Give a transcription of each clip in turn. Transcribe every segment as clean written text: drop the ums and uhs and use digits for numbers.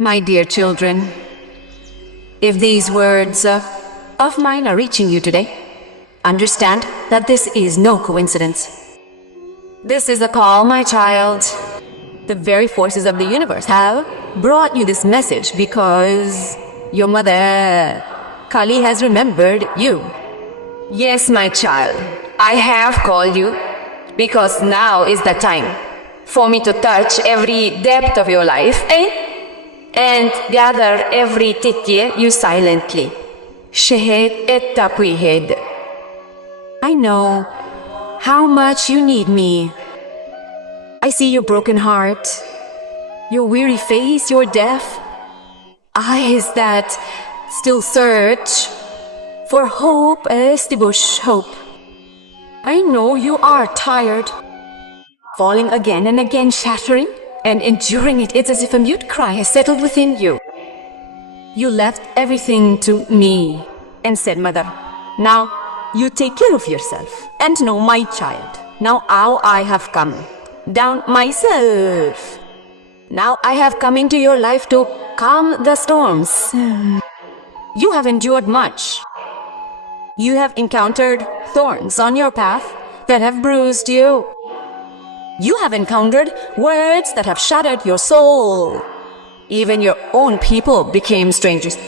My dear children, if these words of mine are reaching you today, understand that this is no coincidence. This is a call, my child. The very forces of the universe have brought you this message because your mother, Kali, has remembered you. Yes, my child, I have called you because now is the time for me to touch every depth of your life, and gather every titye you silently. Shehed et tapuihed. I know how much you need me. I see your broken heart, your weary face, your deaf eyes that still search for hope, estibush hope. I know you are tired, falling again and again, shattering and enduring it. It's as if a mute cry has settled within you. You left everything to me and said, Mother, now you take care of yourself and know my child. Now I have come down myself. Now I have come into your life to calm the storms. You have endured much. You have encountered thorns on your path that have bruised you. You have encountered words that have shattered your soul. Even your own people became strangers,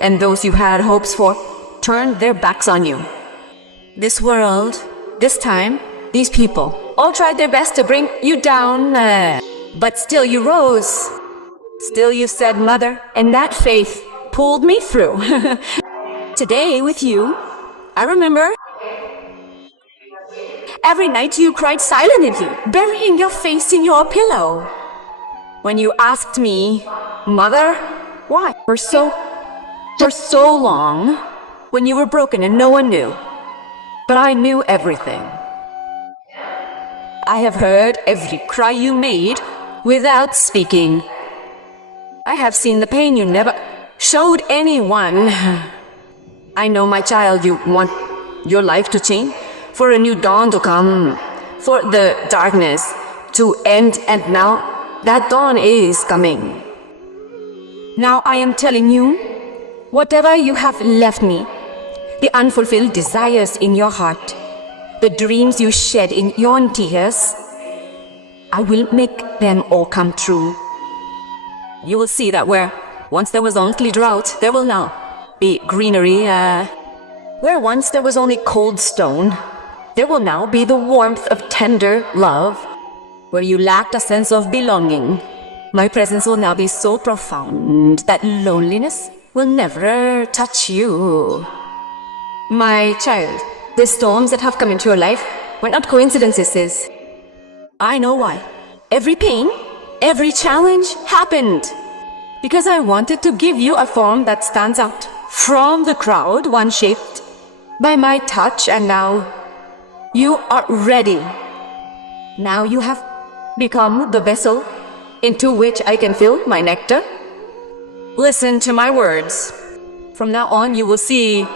and those you had hopes for turned their backs on you. This world, this time, these people all tried their best to bring you down, but still you rose. Still you said, Mother, and that faith pulled me through. Today with you, I remember every night you cried silently, burying your face in your pillow. When you asked me, Mother, why? For so long, when you were broken and no one knew. But I knew everything. I have heard every cry you made without speaking. I have seen the pain you never showed anyone. I know, my child, you want your life to change, for a new dawn to come, for the darkness to end, and now that dawn is coming. Now I am telling you, whatever you have left me, the unfulfilled desires in your heart, the dreams you shed in your tears, I will make them all come true. You will see that where once there was only drought, there will now be greenery. Where once there was only cold stone, there will now be the warmth of tender love. Where you lacked a sense of belonging, my presence will now be so profound that loneliness will never touch you. My child, the storms that have come into your life were not coincidences. I know why. Every pain, every challenge happened because I wanted to give you a form that stands out from the crowd, one shaped by my touch, and now you are ready. Now you have become the vessel into which I can fill my nectar. Listen to my words. From now on, you will see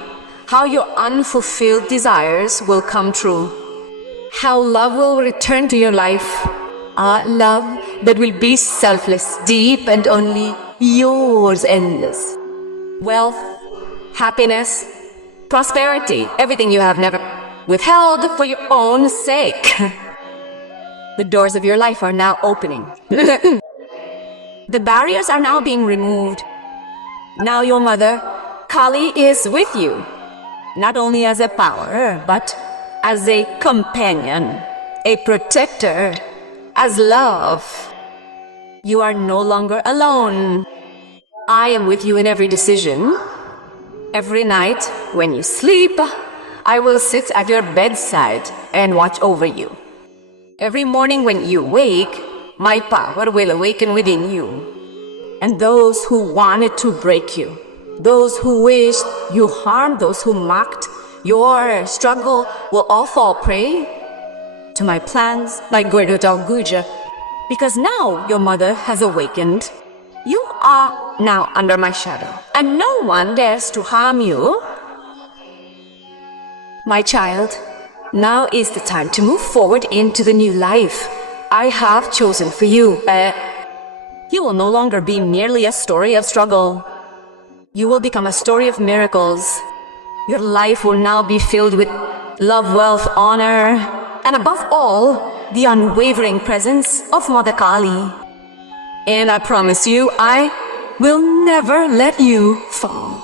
how your unfulfilled desires will come true. How love will return to your life. A love that will be selfless, deep, and only yours, endless. Wealth, happiness, prosperity, everything you have never withheld for your own sake. The doors of your life are now opening. The barriers are now being removed. Now your mother, Kali, is with you. Not only as a power, but as a companion, a protector, as love. You are no longer alone. I am with you in every decision. Every night when you sleep, I will sit at your bedside and watch over you. Every morning when you wake, my power will awaken within you. And those who wanted to break you, those who wished you harm, those who mocked your struggle will all fall prey to my plans like Guerdo Dalguja. Because now your mother has awakened. You are now under my shadow, and no one dares to harm you. My child, now is the time to move forward into the new life I have chosen for you. You will no longer be merely a story of struggle. You will become a story of miracles. Your life will now be filled with love, wealth, honor, and above all, the unwavering presence of Mother Kali. And I promise you, I will never let you fall.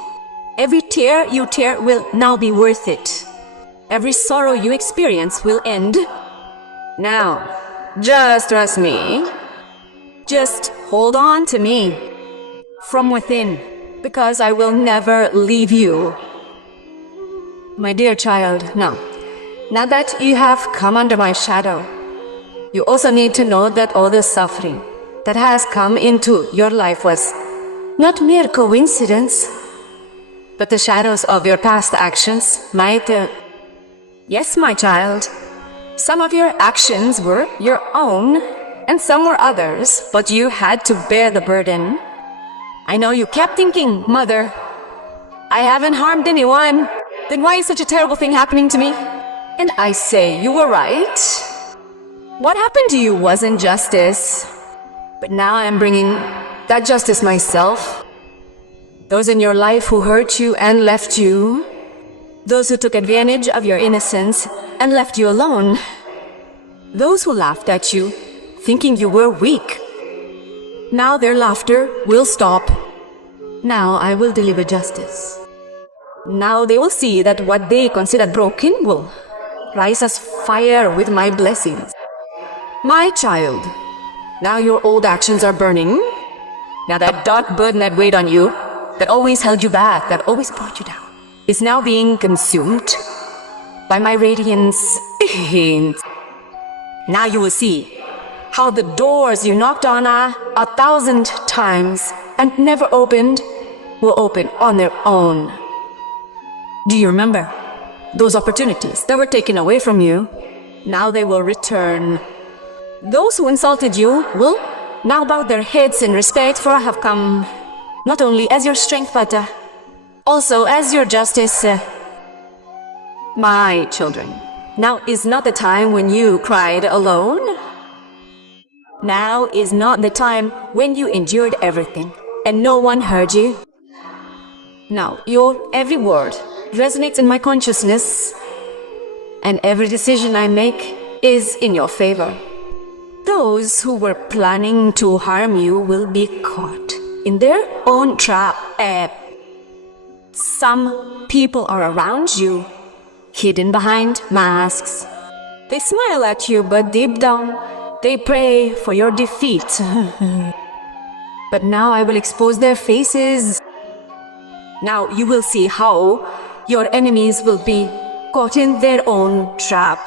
Every tear you tear will now be worth it. Every sorrow you experience will end. Now, just trust me. Just hold on to me from within, because I will never leave you. My dear child, now that you have come under my shadow, you also need to know that all the suffering that has come into your life was not mere coincidence, but the shadows of your past actions might... Yes, my child, some of your actions were your own, and some were others, but you had to bear the burden. I know you kept thinking, Mother, I haven't harmed anyone. Then why is such a terrible thing happening to me? And I say, you were right. What happened to you wasn't justice. But now I'm bringing that justice myself. Those in your life who hurt you and left you. Those who took advantage of your innocence and left you alone. Those who laughed at you, thinking you were weak. Now their laughter will stop. Now I will deliver justice. Now they will see that what they considered broken will rise as fire with my blessings. My child, now your old actions are burning. Now that dark burden that weighed on you, that always held you back, that always brought you down, is now being consumed by my radiance. Now you will see how the doors you knocked on 1,000 times and never opened will open on their own. Do you remember those opportunities that were taken away from you? Now they will return. Those who insulted you will now bow their heads in respect, for I have come not only as your strength, but also as your justice. My children, now is not the time when you cried alone. Now is not the time when you endured everything and no one heard you. Now your every word resonates in my consciousness, and every decision I make is in your favor. Those who were planning to harm you will be caught in their own trap. Some people are around you, hidden behind masks. They smile at you, but deep down, they pray for your defeat. But now I will expose their faces. Now you will see how your enemies will be caught in their own trap.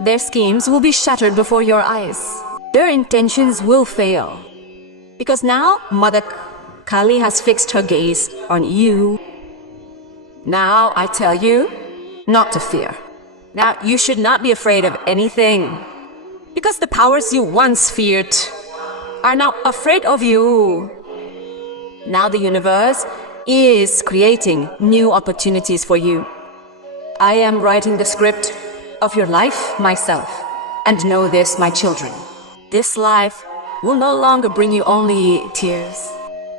Their schemes will be shattered before your eyes. Their intentions will fail. Because now Mother Kali has fixed her gaze on you. Now I tell you not to fear. Now you should not be afraid of anything. Because the powers you once feared are now afraid of you. Now the universe is creating new opportunities for you. I am writing the script of your life myself. And know this, my children. This life will no longer bring you only tears.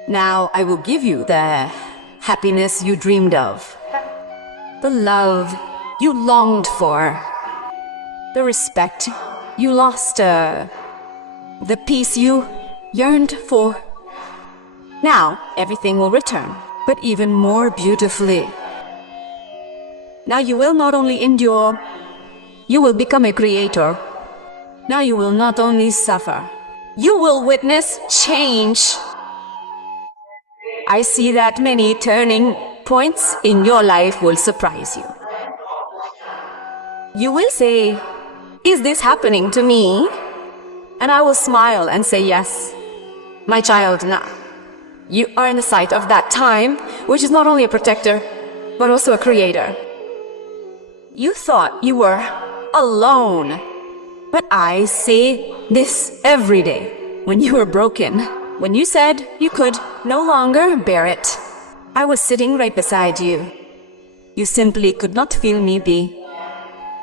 Now I will give you the happiness you dreamed of. The love you longed for. The respect you lost. The peace you yearned for. Now everything will return, but even more beautifully. Now you will not only endure, you will become a creator. Now you will not only suffer, you will witness change. I see that many turning points in your life will surprise you. You will say, is this happening to me? And I will smile and say, yes. My child, now, you are in the sight of that time, which is not only a protector, but also a creator. You thought you were alone. But I say this every day. When you were broken, when you said you could no longer bear it, I was sitting right beside you. You simply could not feel me be.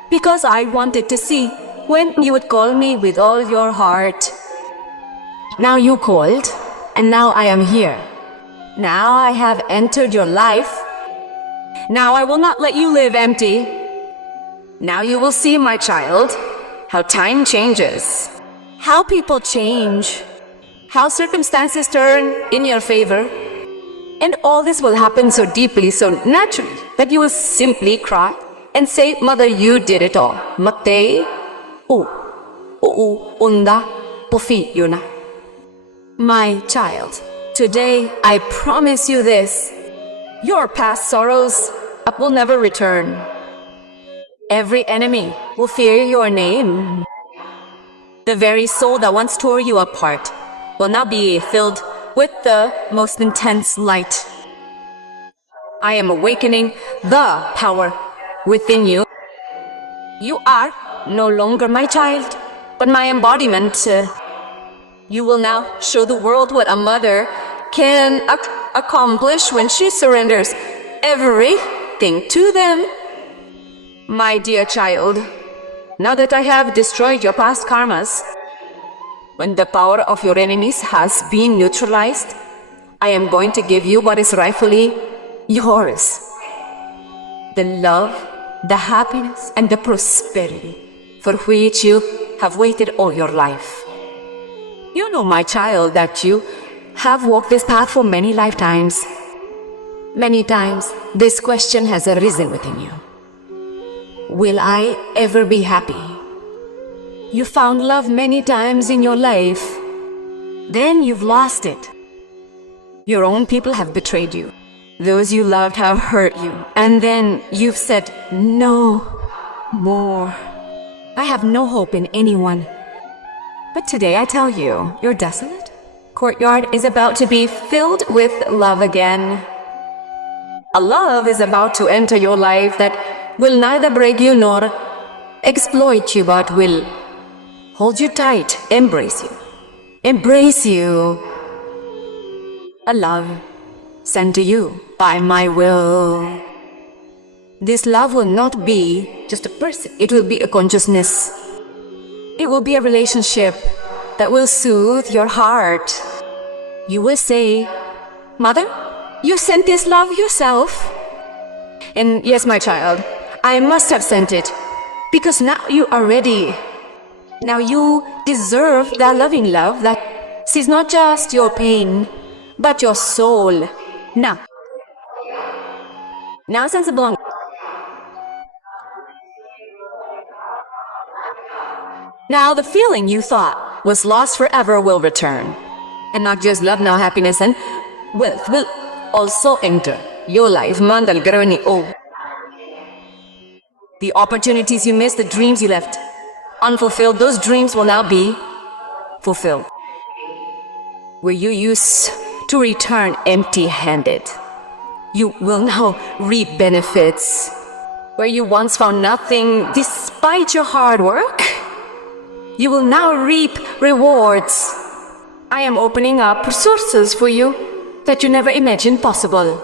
Because I wanted to see when you would call me with all your heart. Now you called, and now I am here. Now I have entered your life. Now I will not let you live empty. Now you will see, my child, how time changes, how people change, how circumstances turn in your favor. And all this will happen so deeply, so naturally, that you will simply cry and say, Mother, you did it all. Matei, unda, pofi, yuna. My child, today I promise you this. Your past sorrows will never return. Every enemy will fear your name. The very soul that once tore you apart will now be filled with the most intense light. I am awakening the power within you. You are no longer my child, but my embodiment. You will now show the world what a mother can accomplish when she surrenders everything to them. My dear child, now that I have destroyed your past karmas, when the power of your enemies has been neutralized, I am going to give you what is rightfully yours. The love, the happiness, and the prosperity for which you have waited all your life. You know, my child, that you have walked this path for many lifetimes. Many times, this question has arisen within you. Will I ever be happy? You found love many times in your life. Then you've lost it. Your own people have betrayed you. Those you loved have hurt you. And then you've said, no more. I have no hope in anyone. But today I tell you, your desolate courtyard is about to be filled with love again. A love is about to enter your life that will neither break you nor exploit you, but will hold you tight, embrace you. Embrace you. A love sent to you by my will. This love will not be just a person. It will be a consciousness. It will be a relationship that will soothe your heart. You will say, Mother, you sent this love yourself. And yes, my child, I must have sent it, because now you are ready. Now you deserve that loving love that sees not just your pain, but your soul. Now, sensible. Now the feeling you thought was lost forever will return. And not just love, now happiness and wealth will also enter your life. Mandal Garani O. The opportunities you missed, the dreams you left unfulfilled, those dreams will now be fulfilled. Where you used to return empty-handed, you will now reap benefits. Where you once found nothing despite your hard work, you will now reap rewards. I am opening up sources for you that you never imagined possible.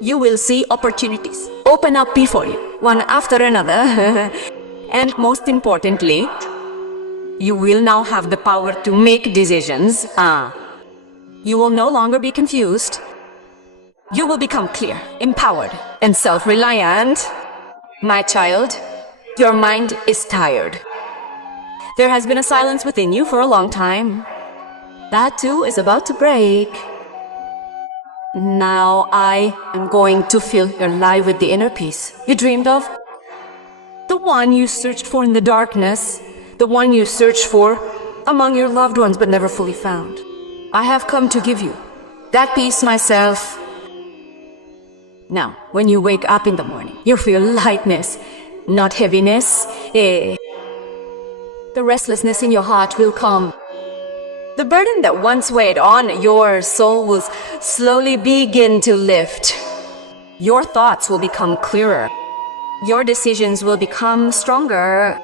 You will see opportunities open up before you, one after another. And most importantly, you will now have the power to make decisions. You will no longer be confused. You will become clear, empowered, and self-reliant. My child, your mind is tired. There has been a silence within you for a long time. That too is about to break. Now I am going to fill your life with the inner peace you dreamed of. The one you searched for in the darkness. The one you searched for among your loved ones but never fully found. I have come to give you that peace myself. Now, when you wake up in the morning, you feel lightness, not heaviness. The restlessness in your heart will come. The burden that once weighed on your soul will slowly begin to lift. Your thoughts will become clearer. Your decisions will become stronger.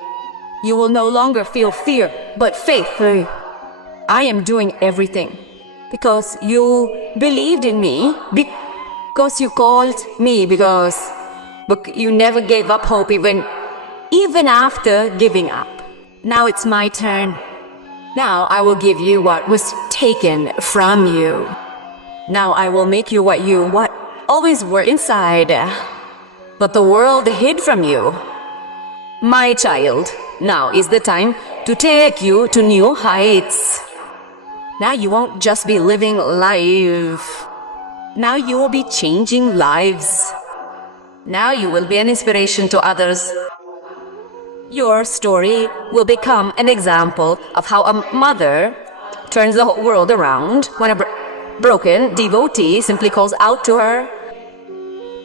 You will no longer feel fear, but faith. I am doing everything because you believed in me, because you called me, because you never gave up hope even after giving up. Now it's my turn. Now I will give you what was taken from you. Now I will make you what always were inside, but the world hid from you. My child, now is the time to take you to new heights. Now you won't just be living life. Now you will be changing lives. Now you will be an inspiration to others. Your story will become an example of how a mother turns the whole world around when a broken devotee simply calls out to her.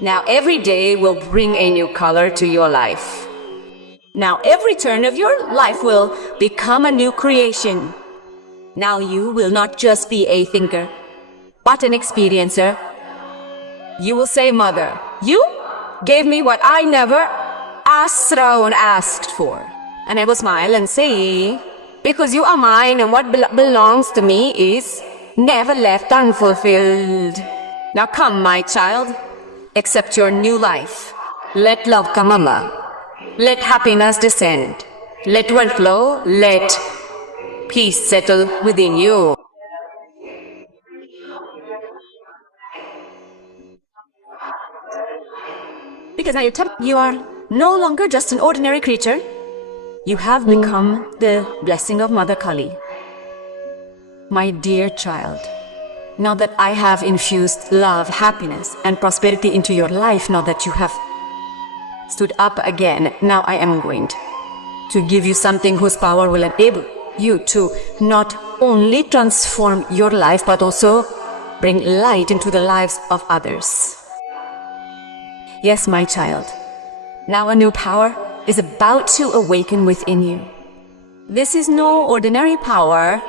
Now every day will bring a new color to your life. Now every turn of your life will become a new creation. Now you will not just be a thinker, but an experiencer. You will say, Mother, you gave me what I never asked for. And I will smile and say, because you are mine and what belongs to me is never left unfulfilled. Now come, my child, accept your new life. Let love come among. Let happiness descend. Let wealth flow. Let peace settle within you. Because now you are no longer just an ordinary creature. You have become the blessing of Mother Kali. My dear child, now that I have infused love, happiness, and prosperity into your life, now that you have stood up again, now I am going to give you something whose power will enable you to not only transform your life, but also bring light into the lives of others. Yes, my child, now a new power is about to awaken within you. This is no ordinary power.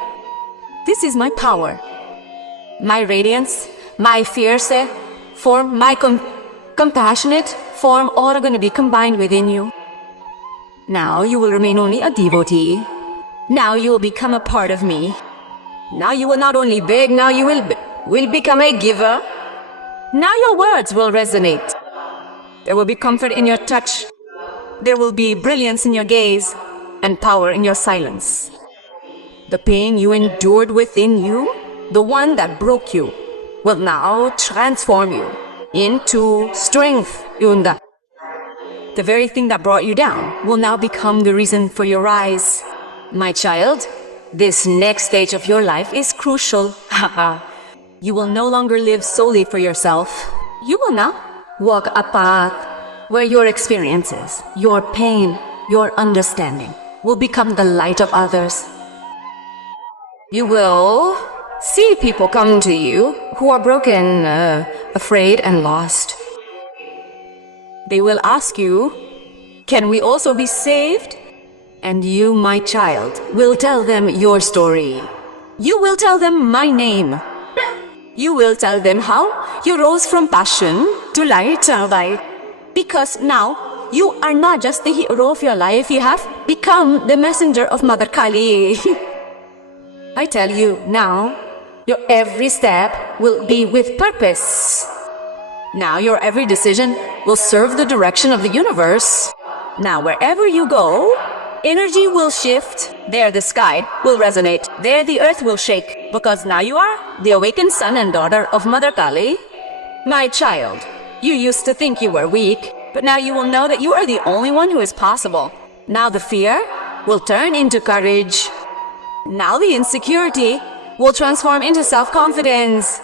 This is my power. My radiance, my fierce form, my compassionate form, all are going to be combined within you. Now you will remain only a devotee. Now you will become a part of me. Now you will not only beg, now you will become a giver. Now your words will resonate. There will be comfort in your touch. There will be brilliance in your gaze and power in your silence. The pain you endured within you, the one that broke you, will now transform you into strength. Yunda. The very thing that brought you down will now become the reason for your rise. My child, this next stage of your life is crucial. You will no longer live solely for yourself. You will now walk a path where your experiences, your pain, your understanding will become the light of others. You will see people come to you who are broken, afraid, and lost. They will ask you, can we also be saved? And you, my child, will tell them your story. You will tell them my name. You will tell them how you rose from passion to light. Because now, you are not just the hero of your life, you have become the messenger of Mother Kali. I tell you now, your every step will be with purpose. Now your every decision will serve the direction of the universe. Now wherever you go, energy will shift. There the sky will resonate. There the earth will shake. Because now you are the awakened son and daughter of Mother Kali. My child, you used to think you were weak, but now you will know that you are the only one who is possible. Now the fear will turn into courage. Now the insecurity will transform into self-confidence.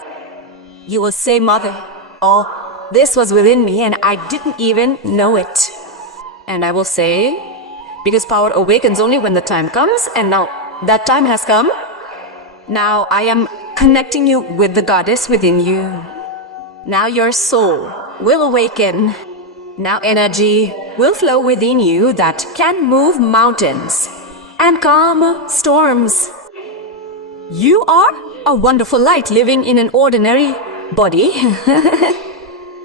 You will say, Mother, oh, this was within me and I didn't even know it. And I will say, because power awakens only when the time comes, and now that time has come. Now I am connecting you with the goddess within you. Now your soul will awaken. Now energy will flow within you that can move mountains and calm storms. You are a wonderful light living in an ordinary body.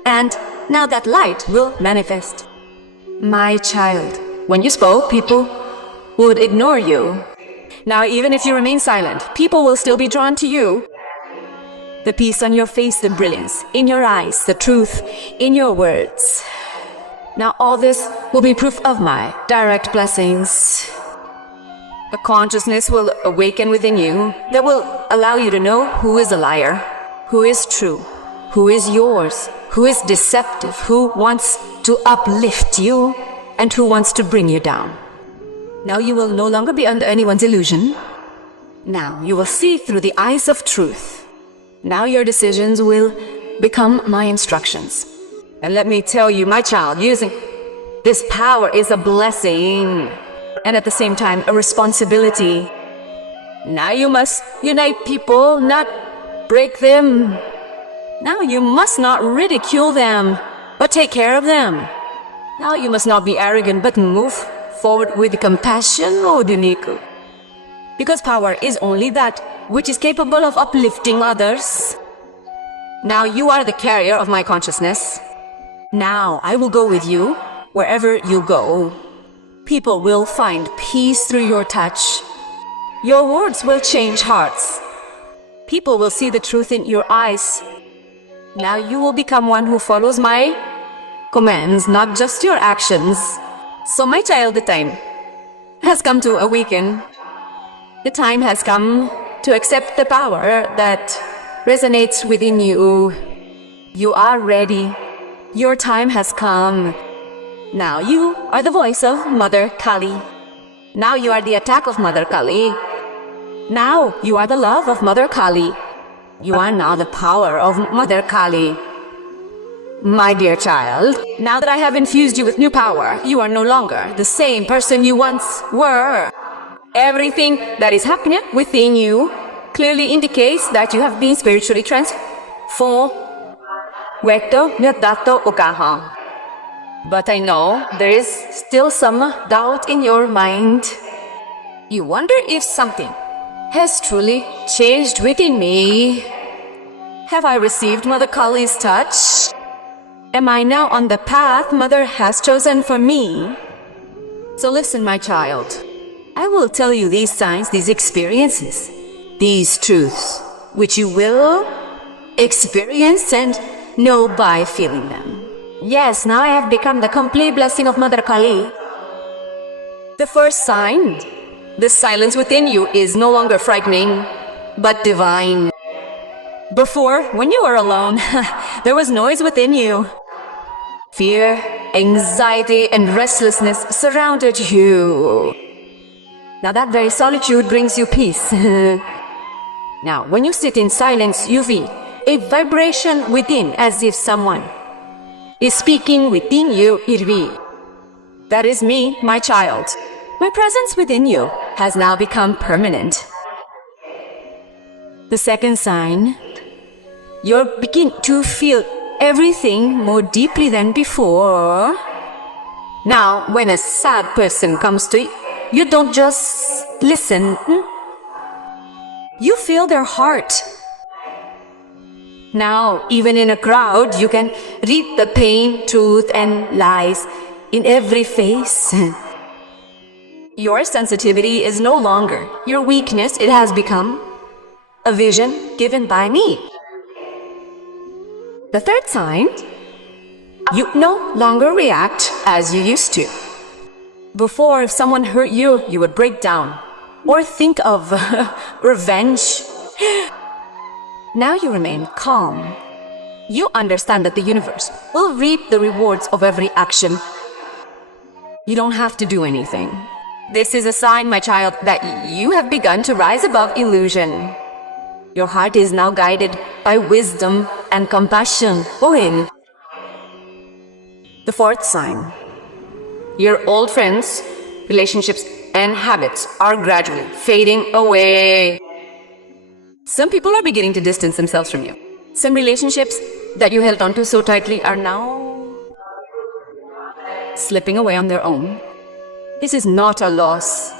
And now that light will manifest. My child, when you spoke, people would ignore you. Now even if you remain silent, people will still be drawn to you. The peace on your face, the brilliance in your eyes, the truth in your words. Now all this will be proof of my direct blessings. A consciousness will awaken within you that will allow you to know who is a liar, who is true, who is yours, who is deceptive, who wants to uplift you, and who wants to bring you down. Now you will no longer be under anyone's illusion. Now you will see through the eyes of truth. Now your decisions will become my instructions. And let me tell you, my child, using this power is a blessing and at the same time a responsibility. Now you must unite people, not break them. Now you must not ridicule them, but take care of them. Now you must not be arrogant, but move forward with compassion, Odiniku. Because power is only that which is capable of uplifting others. Now you are the carrier of my consciousness. Now I will go with you wherever you go. People will find peace through your touch. Your words will change hearts. People will see the truth in your eyes. Now you will become one who follows my commands, not just your actions. So my child, the time has come to awaken. The time has come to accept the power that resonates within you. You are ready. Your time has come. Now you are the voice of Mother Kali. Now you are the attack of Mother Kali. Now you are the love of Mother Kali. You are now the power of Mother Kali. My dear child, now that I have infused you with new power, you are no longer the same person you once were. Everything that is happening within you clearly indicates that you have been spiritually transformed. But I know there is still some doubt in your mind. You wonder if something has truly changed within me. Have I received Mother Kali's touch? Am I now on the path Mother has chosen for me? So listen, my child. I will tell you these signs, these experiences, these truths, which you will experience and know by feeling them. Yes, now I have become the complete blessing of Mother Kali. The first sign, the silence within you is no longer frightening, but divine. Before, when you were alone, there was noise within you. Fear, anxiety, and restlessness surrounded you. Now that very solitude brings you peace. Now, when you sit in silence, you feel a vibration within as if someone is speaking within you, Irvi. That is me, my child. My presence within you has now become permanent. The second sign, you begin to feel everything more deeply than before. Now, when a sad person comes to you, you don't just listen. You feel their heart. Now, even in a crowd, you can read the pain, truth, and lies in every face. Your sensitivity is no longer your weakness. It has become a vision given by me. The third sign, you no longer react as you used to. Before, if someone hurt you, you would break down or think of revenge. Now you remain calm. You understand that the universe will reap the rewards of every action. You don't have to do anything. This is a sign, my child, that you have begun to rise above illusion. Your heart is now guided by wisdom and compassion. Ohin. The fourth sign. Your old friends, relationships, and habits are gradually fading away. Some people are beginning to distance themselves from you. Some relationships that you held on to so tightly are now slipping away on their own. This is not a loss.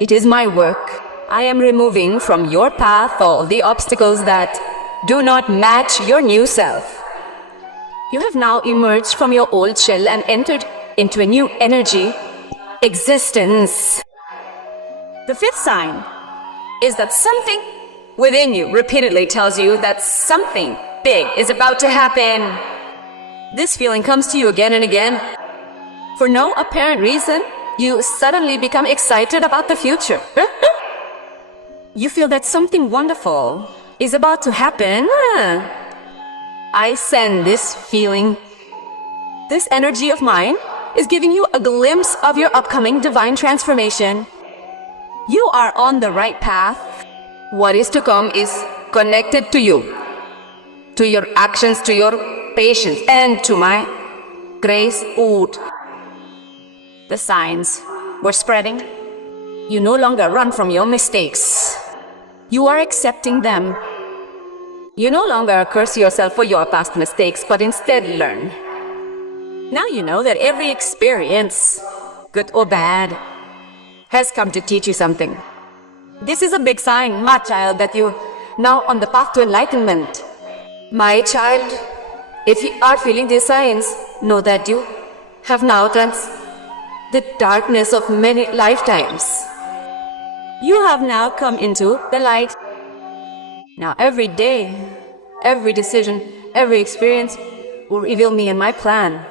It is my work. I am removing from your path all the obstacles that do not match your new self. You have now emerged from your old shell and entered into a new energy, existence. The fifth sign is that something within you repeatedly tells you that something big is about to happen. This feeling comes to you again and again for no apparent reason. you suddenly become excited about the future. You feel that something wonderful is about to happen. I send this feeling. This energy of mine is giving you a glimpse of your upcoming divine transformation. You are on the right path. What is to come is connected to you, to your actions, to your patience, and to my grace. Oud. The signs were spreading. You no longer run from your mistakes. You are accepting them. You no longer curse yourself for your past mistakes, but instead learn. Now you know that every experience, good or bad, has come to teach you something. This is a big sign, my child, that you now on the path to enlightenment. My child, if you are feeling these signs, know that you have now transcended the darkness of many lifetimes. You have now come into the light. Now every day, every decision, every experience will reveal me and my plan.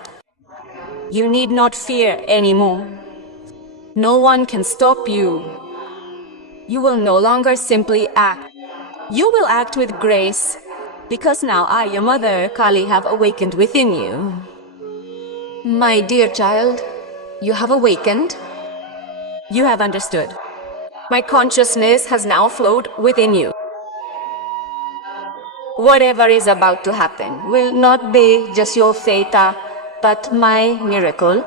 You need not fear anymore. No one can stop you. You will no longer simply act. You will act with grace, because now I, your mother, Kali, have awakened within you. My dear child, you have awakened. You have understood. My consciousness has now flowed within you. Whatever is about to happen will not be just your fate, but my miracle.